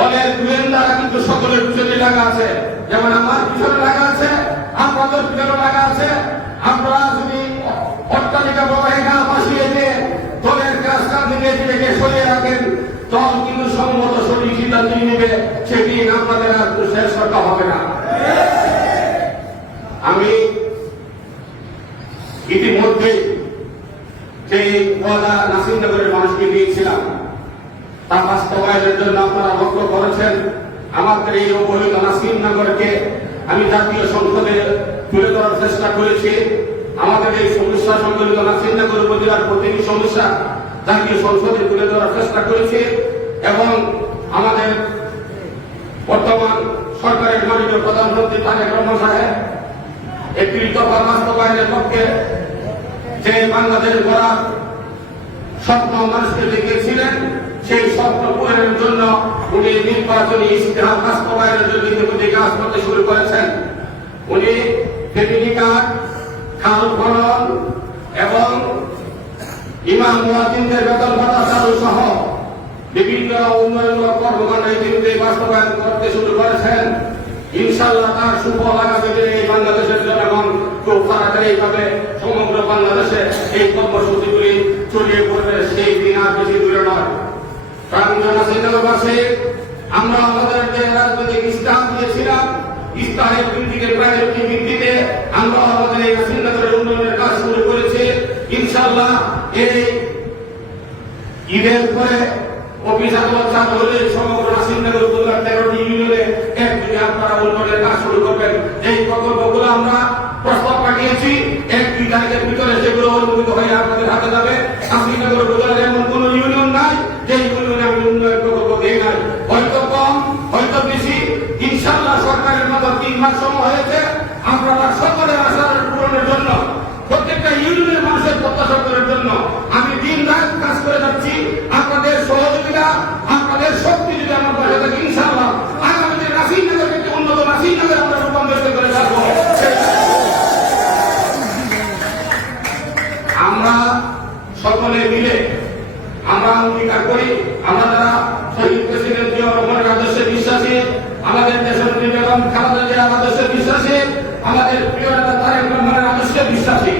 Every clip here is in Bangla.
দলের গোয়েন্দারা কিন্তু সকলের পিছনে লাগা আছে, যেমন আমার পিছনে লাগা আছে, আপনাদের পিছনে লাগা আছে। আপনারা যদি অট্টালিকা প্রবাহিকা বসিয়ে দিয়ে দলের কাজটা থেকে সরিয়ে রাখেন, দল কিন্তু সম্মত সঠিক সিদ্ধান্ত নেবে, সেদিন আপনাদের আর শেষ করতে হবে না। আমি ইতিমধ্যে যে ওয়াদা নাসিরনগরের মানুষকে দিয়েছিলাম তা বাস্তবায়নের জন্য আপনারা লক্ষ্য করেছেন। আমাদের এই অবহেলিত নাসিরনগরকে আমি জাতীয় সংসদে তুলে ধরার চেষ্টা করেছি। আমাদের এই সমস্যা সংকলিত নাসিরনগর উপজেলার প্রতিটি সমস্যা জাতীয় সংসদে তুলে ধরার চেষ্টা করেছি এবং আমাদের বর্তমান সরকারের মাননীয় প্রধানমন্ত্রী তারেক রহমান সাহেব একটি দফা বাস্তবায়নের পক্ষে যে বাংলাদেশ গড়ার স্বপ্ন মানুষকে দেখিয়েছিলেন, সেই স্বপ্ন পূরণের জন্য উনি নির্বাচনী ইশতেহার বাস্তবায়নের জন্য ইতিমধ্যে কাজ করতে শুরু করেছেন। উনি ফ্যামিলি কার্ড, খাল খনন এবং ইমাম মুয়াজ্জিনদের বেতন ভাতা চালু সহ বিভিন্ন উন্নয়নমূলক কর্মকাণ্ড ইতিমধ্যে বাস্তবায়ন করতে শুরু করেছেন। ইনশাআল্লাহ তার সুফল আগামী দিনে এই বাংলাদেশের জনগণ খুব তাড়াতাড়ি ভাবে সমগ্র বাংলাদেশে এই কর্মসূচিগুলি ছড়িয়ে পড়বে, সেই দিন আর বেশি দূরে নয়। নাসিরনগরবাসী, আমরা আমাদের যে রাজনৈতিক ইস্তেহার দিয়েছিলাম, ইস্তেহারের ভিত্তিতে প্রায়োরিটি ভিত্তিতে আমরা আমাদের এই নাসিরনগরের উন্নয়নের কাজ শুরু করেছি। ইনশাআল্লাহ এই ঈদের পরে অফিস আদালত চালু হলে সমগ্র নাসিরনগর উপজেলার 13টি ইউনিয়নে একদিকে আপনারা উন্নয়নের কাজ শুরু করবেন। এই প্রকল্পগুলো আমরা প্রস্তাব পাঠিয়েছি, 1-2 তারিখের ভিতরে সেগুলো অনুমোদিত হয়ে আপনাদের হাতে যাবে। নাসিরনগর উপজেলার এমন কোন ইউনিয়ন নাই যে ইউনিয়নে আমি উন্নয়ন প্রকল্প দিই নাই, হয়তো কম হয়তো বেশি। ইনশাআল্লাহ সরকারের মতো 3 মাস সময় হয়েছে, আপনারা সকলের আশা পূরণের জন্য, প্রত্যেকটা ইউনিয়নের মানুষের প্রত্যাশা করার জন্য আমি দিন রাত কাজ করে যাচ্ছি। আপনাদের সহযোগিতা, আপনাদের শক্তি যদি আমার পাশে থাকে, ইনশাআল্লাহ আগামী দিনে নাসিরনগরকে একটি উন্নত নাসিরনগরে আমরা রূপান্তরিত করে যাবো। আমরা সকলে মিলে আমরা অঙ্গীকার করি, আমরা যারা শহীদ প্রেসিডেন্ট জিয়াউর রহমানের আদর্শে বিশ্বাসী, আমাদের দেশনেত্রী বেগম খালেদা জিয়ার আদর্শে বিশ্বাসী, আমাদের প্রিয় নেতা তারেক রহমানের আদর্শে বিশ্বাসী,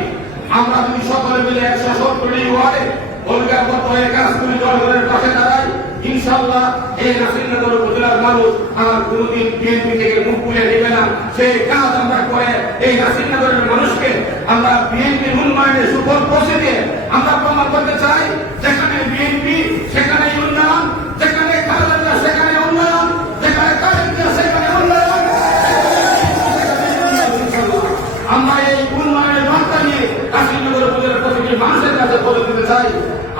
আমরা যদি সকলে মিলে 170টি ওয়ার্ডে অঙ্গীকারবদ্ধ হয়ে কাজ করি, জনগণের পাশে দাঁড়াই, ইনশাআল্লাহ এই নাসিরনগর উপজেলার মানুষ আর কোনদিন বিএনপি থেকে মুখ খুলে নেবে না। সেই কাজ আমরা করে এই নাসিরনগরের মানুষকে আমরা বিএনপির উন্নয়নের সুফল পৌঁছে দিয়ে আমরা প্রমাণ করতে চাই, যেখানে বিএনপি সেখানে উন্নয়ন, যেখানে খালেদা জিয়া সেখানে উন্নয়ন, যেখানে তারেক জিয়া সেখানে উন্নয়ন। আমরা এই উন্নয়নের বার্তা নিয়ে নাসিরনগর উপজেলার প্রতিটি মানুষের কাছে বলে দিতে চাই।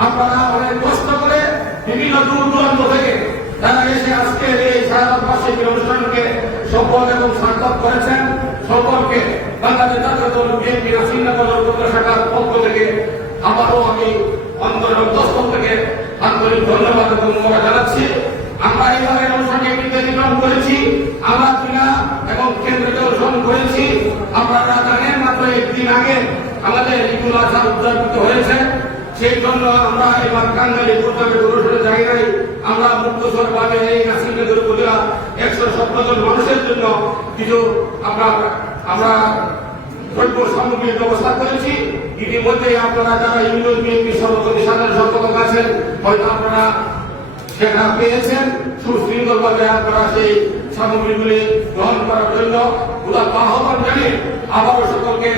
আপনারা অনেক কষ্ট করে বিভিন্ন দূর দূরান্ত থেকে যারা এসে আজকে এই শাহাদাত বার্ষিকী অনুষ্ঠানকে সফল এবং সার্থক করেছেন, সকলকে বাংলাদেশ জাতীয় দল বিএনপি নাসিরনগর উপজেলা শাখার পক্ষ থেকে আবারও আমি অন্তরস্থল থেকে আন্তরিক ধন্যবাদ এবং মোবারকবাদ জানাচ্ছি। আমরা এইভাবে অনুষ্ঠানকে বিদায় করেছি, আমরা জেলা এবং কেন্দ্রকে অনুসরণ করেছি। আপনারা জানেন মাত্র 1 দিন আগে আমাদের ঈদুল আজহা উদযাপিত হয়েছে, সেই জন্য আমরা এবার কাঙ্গালি প্রোগ্রামে অনুসরণে যাই নাই। আমরা মুক্তসরভাবে এই নাসিরনগর উপজেলা 117 জন মানুষের জন্য কিছু আমরা দ্রব্য সামগ্রীর ব্যবস্থা করেছি। ইতিমধ্যে আপনারা যারা ইউনিয়ন বিএনপি সভাপতি সাধারণ সম্পাদক আছেন, হয়তো আপনারা সেটা পেয়েছেন। সুশৃঙ্খলভাবে আপনারা সেই সামগ্রীগুলি গ্রহণ করার জন্য আহ্বান জানিয়ে আবারও সকলকে